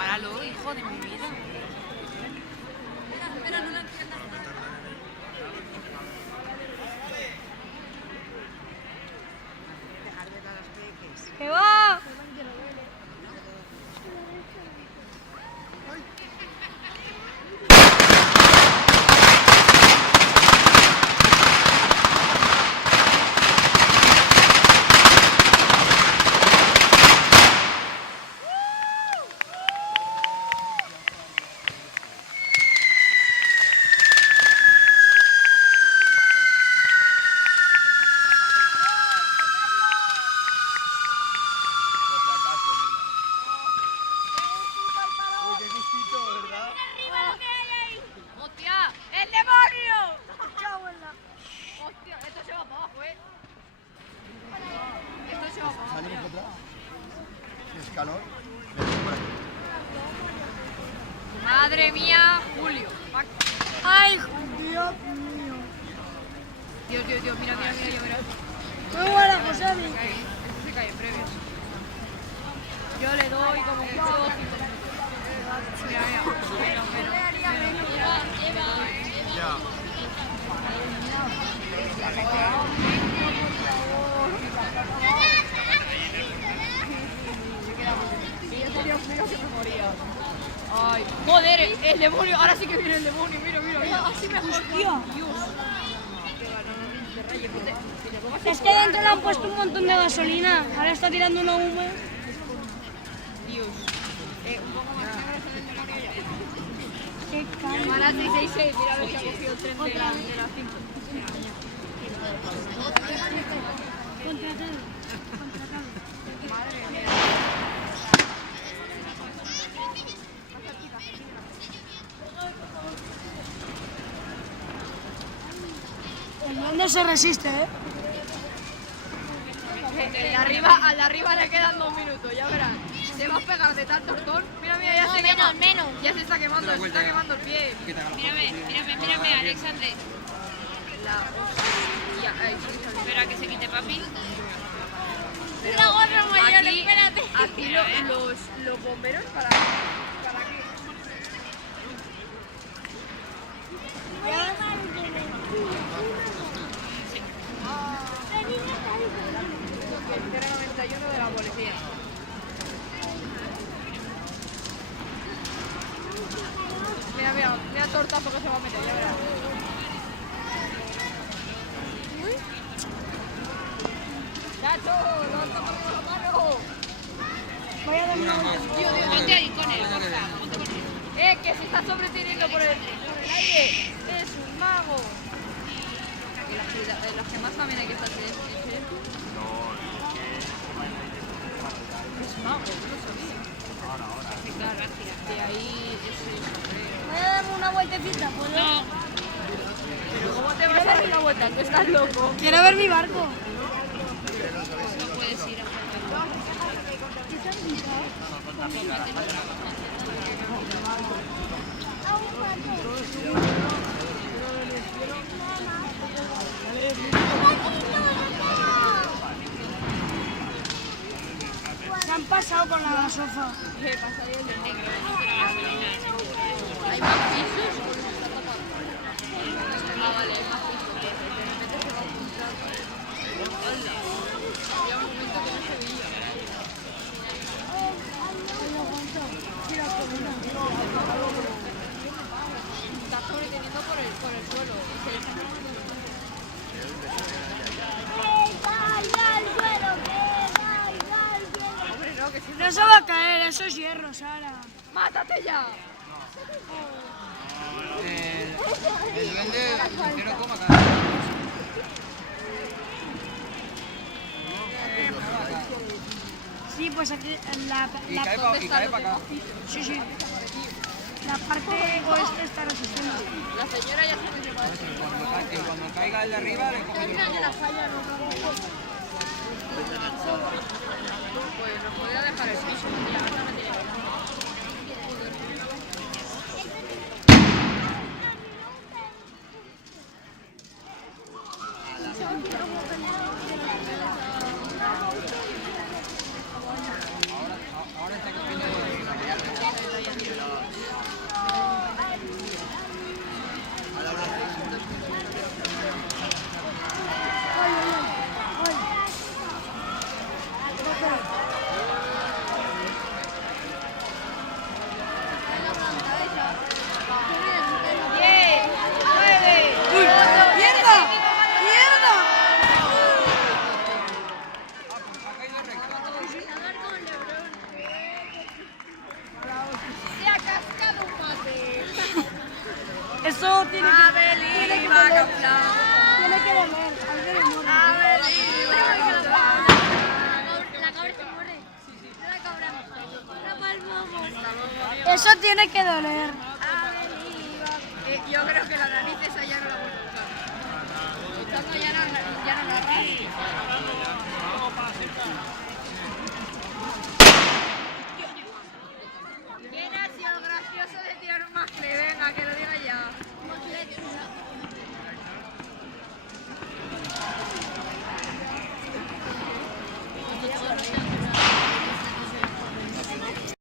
Páralo, hijo de mi vida. Espera, no la entiendas. ¡Que va! Calor. Madre mía, Julio. ¡Ay, Dios mío! Dios, mira. Muy buena, José. Esto se cae en previos. Yo le doy como mucho 5 minutos. Mira. Ya. Ay, joder, el demonio, ahora sí que viene el demonio, mira. Así mejor. Hostia. Dios. Es que dentro le han puesto un montón de gasolina. Ahora está tirando una humo. Dios. Un poco más negro es el demonio ya. ¡Qué caro! Hermana 666, mira a ver si ha cogido el tren de la 5. Contratado. Madre mía. El grande se resiste, ¿eh? Al de arriba le quedan 2 minutos, ya verás. Se va a pegar de tal tortón. Mira, ya No, se quema. menos. Ya se está quemando, el pie. Mírame, Alexandre. La hostia. Ay, sí, Espera que se quite papi. Pero La gorra mayor, aquí, espérate. Aquí los bomberos ¿para qué? Que era 91 de la policía. Mira el tortazo que se va a meter, ya verás. ¡Chacho! ¡No poniendo la mano! Voy a dar una vuelta. Ponte ahí con él, porfa. Ponte con él. Que se está sobreteniendo por el aire. Es un mago. Y las que más también hay que estar es mago, no lo sabía. De ahí ese Voy a darme una vueltecita, ¿puedo? No, Pero ¿cómo te vas a dar una vuelta? ¿Tú estás loco? Quiero ver mi barco. no puedes ir a Se han pasado con la gasofa. ¿Qué pasa ahí el de negro? Hay más pisos. Ah, vale, hay más pisos. De repente se va a juntar. ¡Hala! Había un momento que no se veía. Está sobreteniendo por el suelo. Se le está Hombre, no, que si No se va a caer, eso es hierro, Sara. ¡Mátate ya! El duende quiero coma acá. Sí, pues aquí la Y cae para acá. sí. La parte oeste está resistente. La señora ya se me lleva eso. Cuando caiga el de arriba, le coge el Pues nos podría dejar el piso. Ya, ahora me tiene que Ahora está cogiendo el material. eso tiene que doler. Tiene que doler. A mí me muero. La cabra se muere. La cabra. La palmamos. Eso tiene que doler. Yo creo que la nariz esa ya no la voy a buscar. No, ya no la